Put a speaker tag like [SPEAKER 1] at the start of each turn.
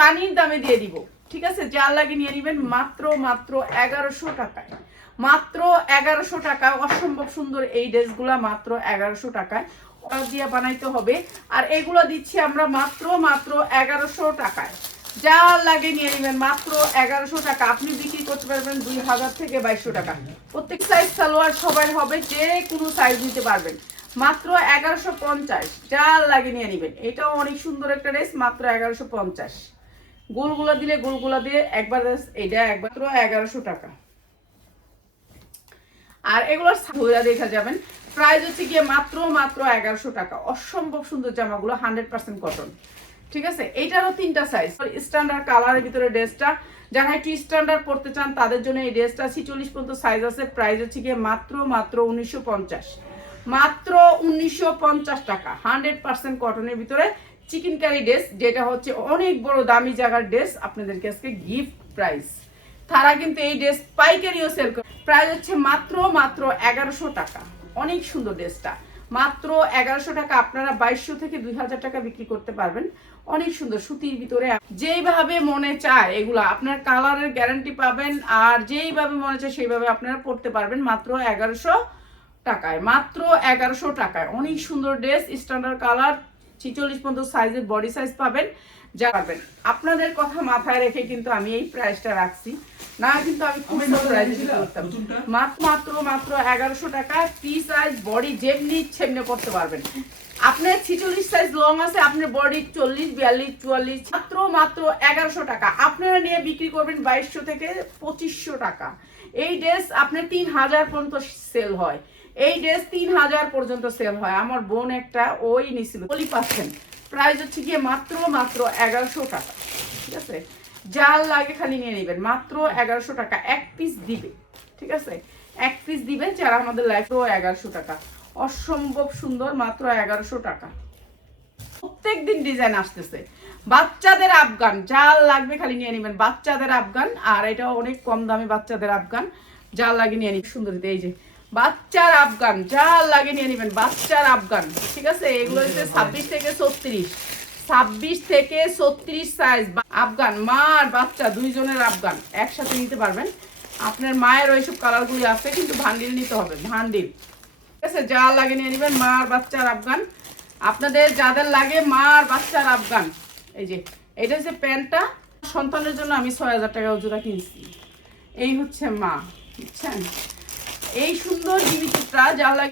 [SPEAKER 1] পানির দামে দিয়ে দিব। ঠিক আছে? যার লাগে নিয়ে নেবেন মাত্র মাত্র এগারোশো টাকায়। মাত্র এগারোশো টাকা অসম্ভব সুন্দর এই ড্রেসগুলা মাত্র এগারোশো টাকায়। দিয়ে বানাইতে হবে। আর এগুলো দিচ্ছি আমরা মাত্র মাত্র এগারোশো টাকায়। যা লাগে নিয়ে নেবেন মাত্র এগারোশো টাকা। আপনি বিক্রি করতে পারবেন দুই হাজার থেকে বাইশশো টাকা। প্রত্যেক সাইজ সালোয়ার সবাই হবে, যে কোনো সাইজ নিতে পারবেন। মাত্র এগারোশো পঞ্চাশ। যা লাগে নিয়ে নেবেন। এটাও অনেক সুন্দর একটা ড্রেস মাত্র এগারোশো পঞ্চাশ। গোলগুলো দিলে গোলগুলো দিয়ে একবার এটা একবার এগারোশো টাকা। আর এগুলোর ধরে দেখা যাবেন। প্রাইস হচ্ছে গিয়ে মাত্র মাত্র এগারোশো টাকা। অসম্ভব সুন্দর জামাগুলো, হান্ড্রেড পার্সেন্ট কটন ঠিক আছে? এইটারও তিনটা সাইজ স্ট্যান্ডার্ড কালারের ভিতরে ড্রেসটা যারা একটু স্ট্যান্ডার্ড পড়তে চান, তাদের জন্য এই ড্রেসটা ছিচল্লিশ পর্যন্ত সাইজ আছে। প্রাইস হচ্ছে গিয়ে মাত্র মাত্র উনিশশো পঞ্চাশ। মাত্র উনিশশো পঞ্চাশ টাকা। হান্ড্রেড পার্সেন্ট কটনের ভিতরে চিকেন কারি ড্রেস যেটা হচ্ছে অনেক বড় দামি জায়গার ড্রেস আপনাদেরকে আজকে গিফট প্রাইস তারা কিন্তু এই ড্রেস পাইকারিও সেল করে। প্রাইস হচ্ছে মাত্র মাত্র এগারোশো টাকা। অনেক সুন্দর ড্রেসটা মাত্র এগারোশো টাকা আপনারা বাইশশো থেকে দুই হাজার টাকা বিক্রি করতে পারবেন। অনেক সুন্দর সুতির ভিতরে। যেইভাবে মনে চায় এগুলা, আপনার কালারের গ্যারান্টি পাবেন আর যেইভাবে মনে চায় সেইভাবে আপনারা পড়তে পারবেন মাত্র এগারোশো টাকায়, মাত্র এগারোশো টাকায়। অনেক সুন্দর ড্রেস স্ট্যান্ডার্ড কালার ছিচল্লিশ পর্যন্ত সাইজের বডি সাইজ পাবেন যা পাবেন। আপনাদের কথা মাথায় রেখে কিন্তু আমি এই প্রাইসটা রাখছি। না কিন্তু আমি খুব প্রাইস দিতে পারতাম মাত্র মাত্র মাত্র এগারোশো টাকা ফ্রি সাইজ বডি যেমনি সেমনি করতে পারবেন। আপনার ছিচল্লিশ সাইজ লং আছে আপনার বডি চল্লিশ বিয়াল্লিশ চুয়াল্লিশ মাত্র মাত্র এগারোশো টাকা। আপনারা নিয়ে বিক্রি করবেন বাইশশো থেকে পঁচিশশো টাকা। এই ড্রেস আপনার তিন হাজার পর্যন্ত সেল হয়। এই ড্রেস তিন হাজার পর্যন্ত সেল হয়। আমার বোন একটা, ওই নিছিল। বলি পাচ্ছেন। প্রাইস হচ্ছে গিয়ে মাত্র মাত্র এগারোশো টাকা। ঠিক আছে? যার লাগে খালি নিয়ে নেবেন। মাত্র এগারোশো টাকা। এক পিস দিবে। ঠিক আছে? এক পিস দিবে যারা আমাদের লাইফেও এগারোশো টাকা। অসম্ভব সুন্দর, মাত্র এগারোশো টাকা। প্রত্যেক দিন ডিজাইন আসতেছে। বাচ্চাদের আফগান। জাল লাগবে খালি নিয়ে নেবেন। বাচ্চাদের আফগান। আর এটা অনেক কম দামে বাচ্চাদের আফগান। যা লাগে নিয়ে নিবেন। সুন্দর, এই যে বাচ্চার আফগান যা লাগে নিয়ে নেবেন বাচ্চার আফগান ঠিক আছে? এগুলো হচ্ছে ছাব্বিশ থেকে ছত্রিশ। ছাব্বিশ থেকে ছত্রিশ সাইজ আফগান মা আর বাচ্চা দুইজনের আফগান একসাথে নিতে পারবেন। আপনার মায়ের ওইসব কালারগুলি আছে কিন্তু ভান্ডিল নিতে হবে ভান্ডিল। ঠিক আছে? যা লাগে নিয়ে নেবেন মা আর বাচ্চার আফগান। আপনাদের যাদের লাগে মা আর বাচ্চার আফগান। এই যে এটা হচ্ছে প্যান্টটা। সন্তানের জন্য আমি ছয় হাজার টাকা জোড়া কিনছি। এই হচ্ছে মা বুঝছেন? এই সুন্দর জিনিসটা যা লাগে